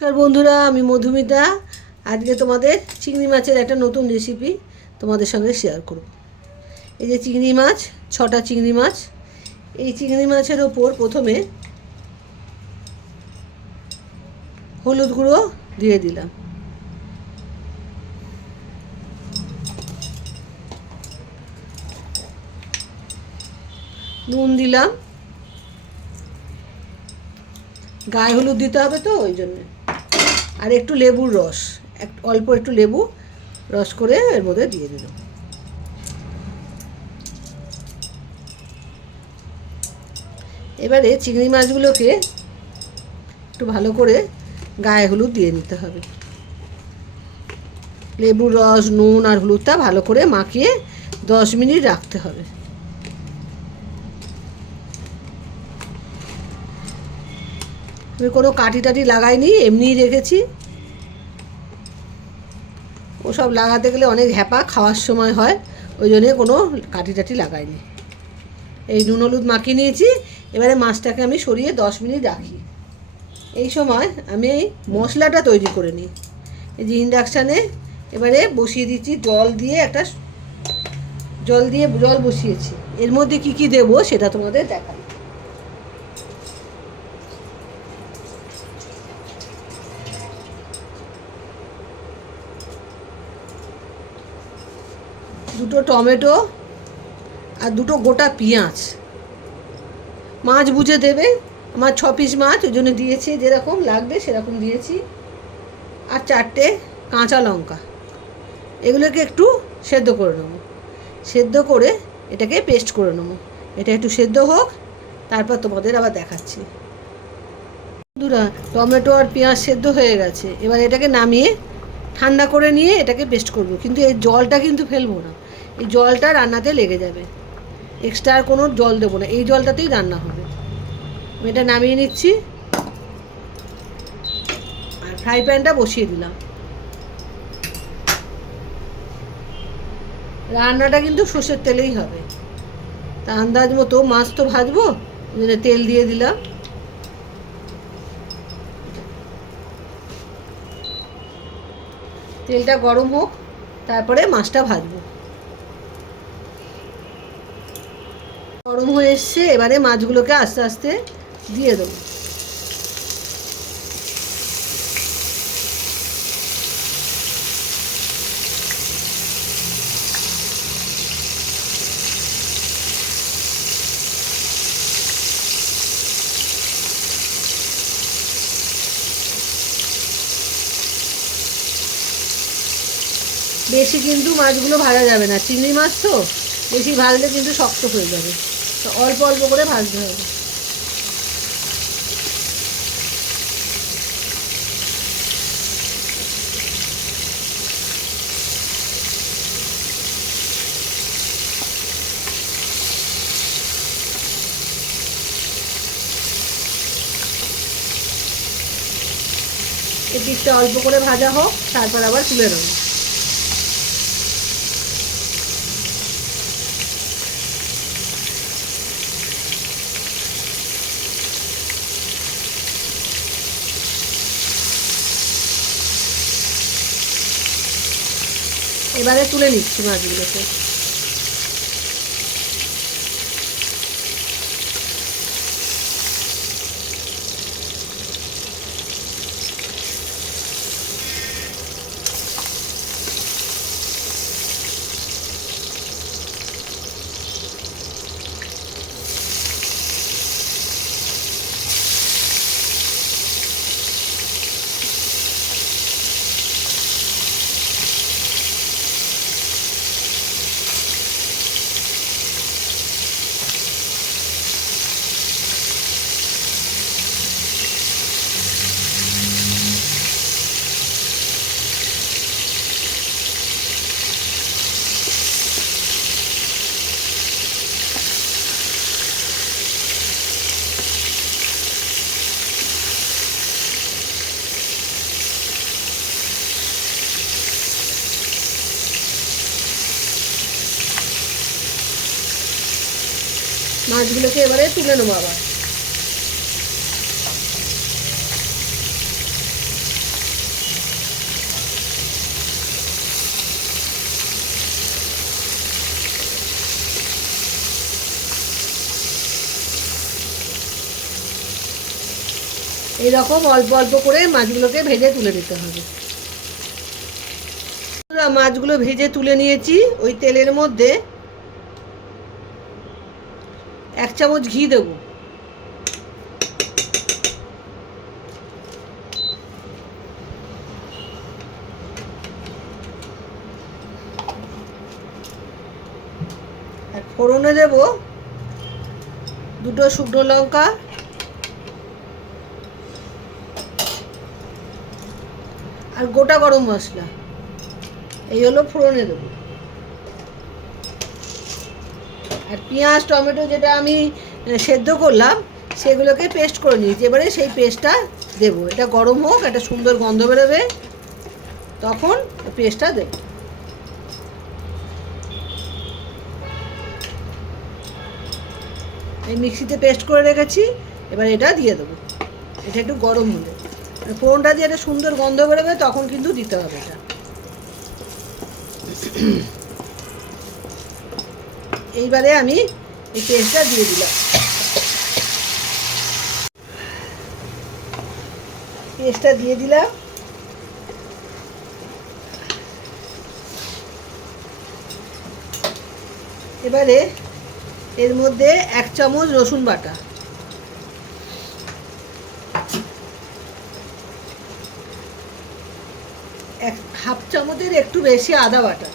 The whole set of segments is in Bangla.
নমস্কার বন্ধুরা, আমি মধুমিতা। আজকে তোমাদের চিংড়ি মাছের একটা নতুন রেসিপি তোমাদের সঙ্গে শেয়ার করব। এই যে চিংড়ি মাছ, 6টা চিংড়ি মাছ। এই চিংড়ি মাছের ওপর প্রথমে হলুদ গুঁড়ো দিয়ে দিলাম, নুন দিলাম, গায়ে হলুদ দিতে হবে তো ওই জন্যে, আর একটু লেবুর রস, অল্প একটু লেবু রস করে এর মধ্যে দিয়ে দিলাম। এবারে চিংড়ি মাছগুলোকে একটু ভালো করে গায়ে হলুদ দিয়ে নিতে হবে। লেবুর রস, নুন আর হলুদটা ভালো করে মাখিয়ে 10 মিনিট রাখতে হবে। আমি কোনো কাঠি টাটি লাগাইনি, এমনিই রেখেছি। ওসব লাগাতে গেলে অনেক হ্যাপা খাওয়ার সময় হয়, ওই জন্যে কোনো কাঠি টাটি লাগাইনি। এই নুন হলুদ মাখিয়ে নিয়েছি। এবারে মাছটাকে আমি সরিয়ে 10 মিনিট রাখি। এই সময় আমি এই মশলাটা তৈরি করে নিই। এই যে ইন্ডাকশানে এবারে বসিয়ে দিচ্ছি জল বসিয়েছি। এর মধ্যে কি কি দেবো সেটা তোমাদের দেখাই। দুটো টমেটো আর দুটো গোটা পেঁয়াজ। মাছ বুঝে দেবে, আমার 6 পিস মাছ, ওই জন্য দিয়েছি, যেরকম লাগবে সেরকম দিয়েছি। আর 4টে কাঁচা লঙ্কা। এগুলোকে একটু সেদ্ধ করে নেবো। সেদ্ধ করে এটাকে পেস্ট করে নেবো। এটা একটু সেদ্ধ হোক, তারপর তোমাদের আবার দেখাচ্ছি। বন্ধুরা, টমেটো আর পেঁয়াজ সেদ্ধ হয়ে গেছে। এবার এটাকে নামিয়ে ঠান্ডা করে নিয়ে এটাকে পেস্ট করব। কিন্তু এই জলটা কিন্তু ফেলবো না, এই জলটা রান্নাতে লেগে যাবে। এক্সট্রা আর কোনো জল দেবো না, এই জলটাতেই রান্না হবে। আমি এটা নামিয়ে নিচ্ছি আর ফ্রাই প্যানটা বসিয়ে দিলাম। রান্নাটা কিন্তু সর্ষের তেলেই হবে। তা আন্দাজ মতো মাছ তো ভাজবো, তেল দিয়ে দিলাম। তেলটা গরম হোক, তারপরে মাছটা ভাজবো। গরম হয়ে এসছে, এবারে মাছগুলোকে আস্তে আস্তে দিয়ে দেবো। বেশি কিন্তু মাছগুলো ভাজা যাবে না, চিংড়ি মাছ তো, বেশি ভাজলে কিন্তু শক্ত হয়ে যাবে। তো অল্প অল্প করে ভাজতে হবে। এই দিকটা অল্প করে ভাজা হোক, তারপর আবার তুলে নেবো। এবারে তুলে নিচ্ছি মাছগুলোকে। মাছগুলোকে এবারে তুলে নেবো আবার। এরকম অল্প অল্প করে মাছগুলোকে ভেজে তুলে নিতে হবে। মাছগুলো ভেজে তুলে নিয়েছি। ওই তেলের মধ্যে 1 চামচ ঘি দেবো। আর ফোড়নে দেব 2 শুকনো লঙ্কা, আর গোটা গরম মশলা। এই হলো ফোড়নে দেবো। আর পেঁয়াজ টমেটো যেটা আমি সেদ্ধ করলাম সেগুলোকে পেস্ট করে নিয়েছি, এবারে সেই পেস্টটা দেবো। এটা গরম হোক, একটা সুন্দর গন্ধ বেরোবে, তখন পেস্টটা দেব। এই মিক্সিতে পেস্ট করে রেখেছি, এবার এটা দিয়ে দেবো। এটা একটু গরম হলে ফোড়নটা দিয়ে একটা সুন্দর গন্ধ বেরোবে, তখন কিন্তু দিতে হবে এটা। এইবারে আমি এই পেস্টটা দিয়ে দিলাম। পেস্টটা দিয়ে দিলাম। এবারে এর মধ্যে 1 চামচ রসুন বাটা, হাফ চামচের একটু বেশি আদা বাটা,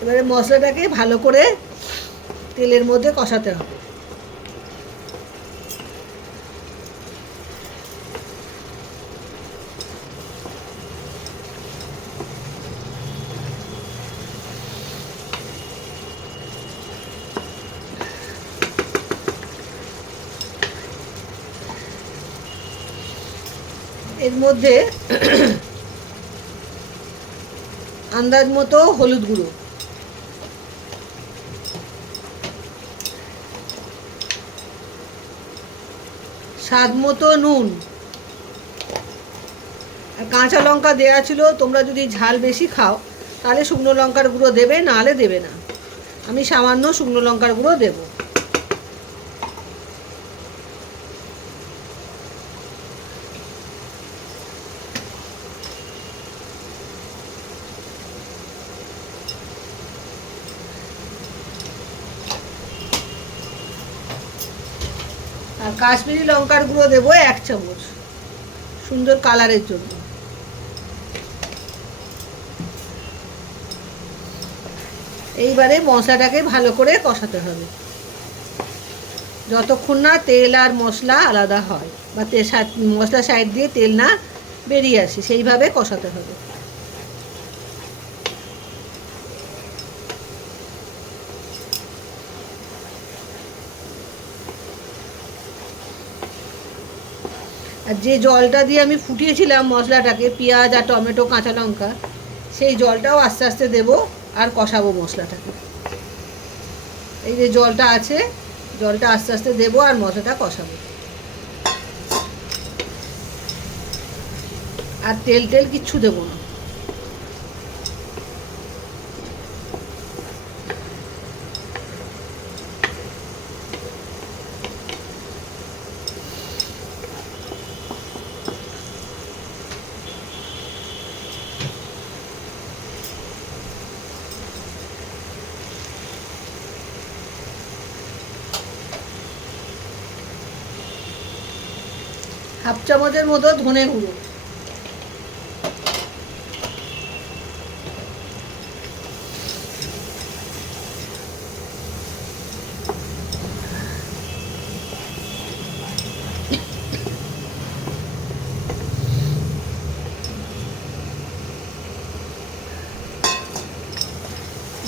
এবারে মশলাটাকে ভালো করে তেলের মধ্যে কষাতে হবে। এর মধ্যে আন্দাজ মতো হলুদ গুঁড়ো, স্বাদ মতো নুন, আর কাঁচা লঙ্কা দেওয়া ছিল। তোমরা যদি ঝাল বেশি খাও তাহলে শুকনো লঙ্কার গুঁড়ো দেবে, নাহলে দেবে না। আমি সামান্য শুকনো লঙ্কার গুঁড়ো দেব। আর কাশ্মীরি লঙ্কার গুঁড়ো দেবো 1 চামচ, সুন্দর কালারের জন্য। এইবারে মশলাটাকে ভালো করে কষাতে হবে, যতক্ষণ না তেল আর মশলা আলাদা হয়, বা মশলা সাইড দিয়ে তেল না বেরিয়ে আসে, সেইভাবে কষাতে হবে। আর যে জলটা দিয়ে আমি ফুটিয়েছিলাম মশলাটাকে, পেঁয়াজ আর টমেটো কাঁচা লঙ্কা, সেই জলটাও আস্তে আস্তে দেবো আর কষাবো মশলাটাকে। এই যে জলটা আছে, জলটা আস্তে আস্তে দেবো আর মশলাটা কষাবো। আর তেল কিচ্ছু দেবো না। হাফ চামচের মতো ধনে গুঁড়ো,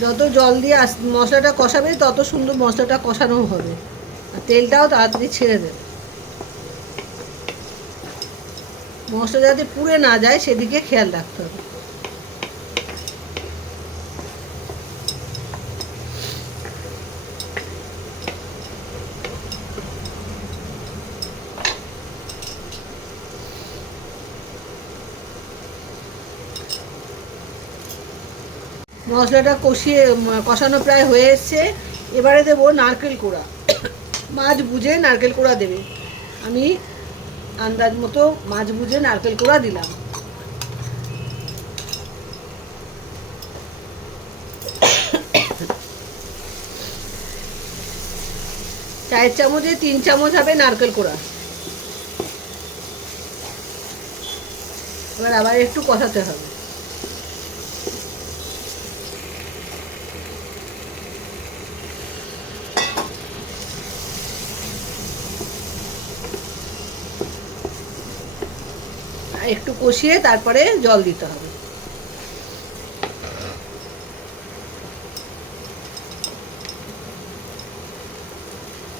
যত জল দিয়ে মশলাটা কষাবে তত সুন্দর মশলাটা কষানো হবে, আর তেলটাও তাড়াতাড়ি ছেড়ে দেবে। মশলা যাতে পুড়ে না যায় সেদিকে খেয়াল রাখতে হবে। মশলাটা কষানো প্রায় হয়ে এসছে। এবারে দেবো নারকেল কোড়া। মাছ বুঝে নারকেল কোড়া দেবে। আমি আন্দাজ মতো মাছ বুঝে নারকেল কোড়া দিলাম। চায়ের চামচে 3 চামচ হবে নারকেল কোড়া। এবার আবার একটু কষাতে হবে। একটু কষিয়ে তারপরে জল দিতে হবে।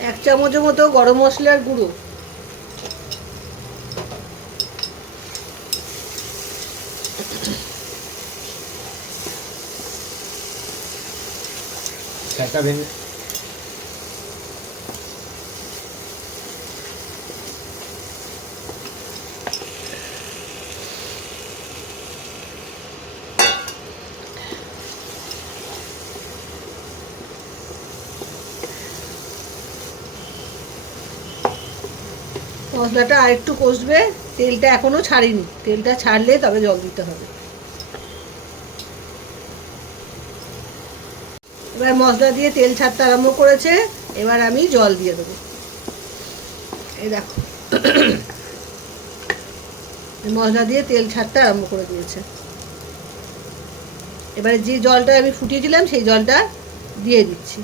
এক চামচের মতো গরম মশলার গুঁড়ো, মশলাটা আর একটু কষবে। তেলটা এখনো ছাড়িনি, তেলটা ছাড়লে তবে জল দিতে হবে। এবার মশলা দিয়ে তেল ছাড়তে আরম্ভ করেছে, এবার আমি জল দিয়ে দেবো। এই দেখো মশলা দিয়ে তেল ছাড়তে আরম্ভ করে দিয়েছে। এবারে যে জলটা আমি ফুটিয়েছিলাম সেই জলটা দিয়ে দিচ্ছি,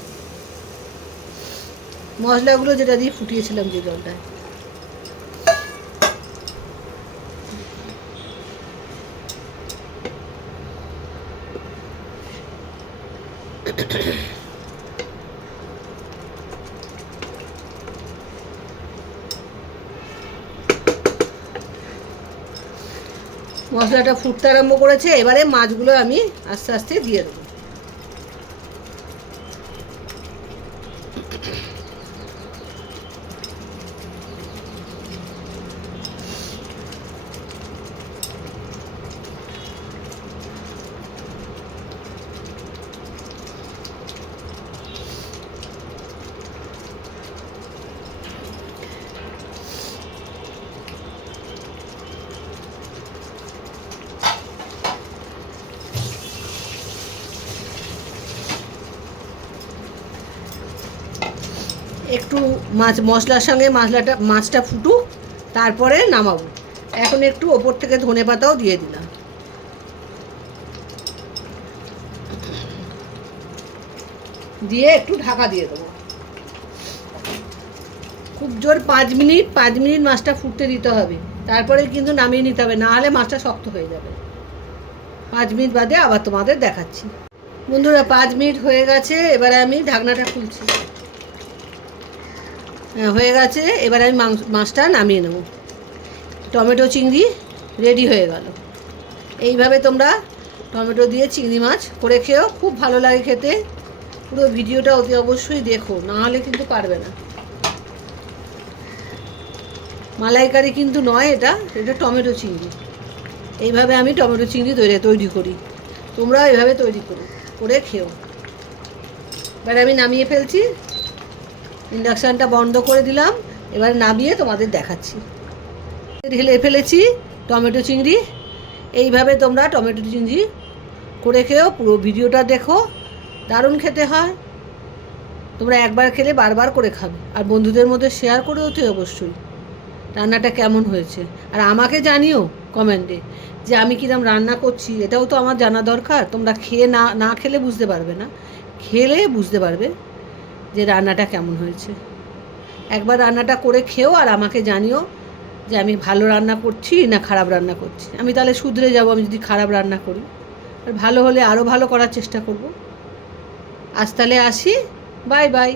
মশলাগুলো যেটা দিয়ে ফুটিয়েছিলাম যে জলটা। মশলাটা ফুটতে আরম্ভ করেছে, এবারে মাছগুলো আমি আস্তে আস্তে দিয়ে দেবো। একটু মশলার সঙ্গে মাছটা ফুটুক, তারপরে নামাবো। এখন একটু ওপর থেকে ধনেপাতাও দিয়ে দিলাম। দিয়ে একটু ঢাকা দিয়ে দেবো। খুব জোর 5 মিনিট মাছটা ফুটতে দিতে হবে, তারপরে কিন্তু নামিয়ে নিতে হবে, না হলে মাছটা শক্ত হয়ে যাবে। 5 মিনিট বাদে আবার তোমাদের দেখাচ্ছি। বন্ধুরা 5 মিনিট হয়ে গেছে, এবারে আমি ঢাকনাটা খুলছি। হয়ে গেছে, এবার আমি মাছটা নামিয়ে নেব। টমেটো চিংড়ি রেডি হয়ে গেল। এইভাবে তোমরা টমেটো দিয়ে চিংড়ি মাছ করে খেও, খুব ভালো লাগে খেতে। পুরো ভিডিওটা অতি অবশ্যই দেখো, না হলে কিন্তু পারবে না। মালাইকারি কিন্তু নয়, এটা টমেটো চিংড়ি। এইভাবে আমি টমেটো চিংড়ি তৈরি করি, তোমরাও এইভাবে তৈরি করে খেও। এবার আমি নামিয়ে ফেলছি, ইন্ডাকশানটা বন্ধ করে দিলাম। এবার নামিয়ে তোমাদের দেখাচ্ছি। ঢেলে ফেলেছি টমেটো চিংড়ি। এইভাবে তোমরা টমেটো চিংড়ি করে খেও, পুরো ভিডিওটা দেখো, দারুণ খেতে হয়। তোমরা একবার খেলে বারবার করে খাবে, আর বন্ধুদের মধ্যে শেয়ার করেও তো অবশ্যই রান্নাটা কেমন হয়েছে। আর আমাকে জানিও কমেন্টে যে আমি কিরম রান্না করছি, এটাও তো আমার জানা দরকার। তোমরা খেয়ে না খেলে বুঝতে পারবে না, খেলে বুঝতে পারবে যে রান্নাটা কেমন হয়েছে। একবার রান্নাটা করে খেও আর আমাকে জানিও যে আমি ভালো রান্না করছি না খারাপ রান্না করছি। আমি তাহলে শুধরে যাব আমি যদি খারাপ রান্না করি, আর ভালো হলে আরও ভালো করার চেষ্টা করব। আজ তাহলে আসি, বাই বাই।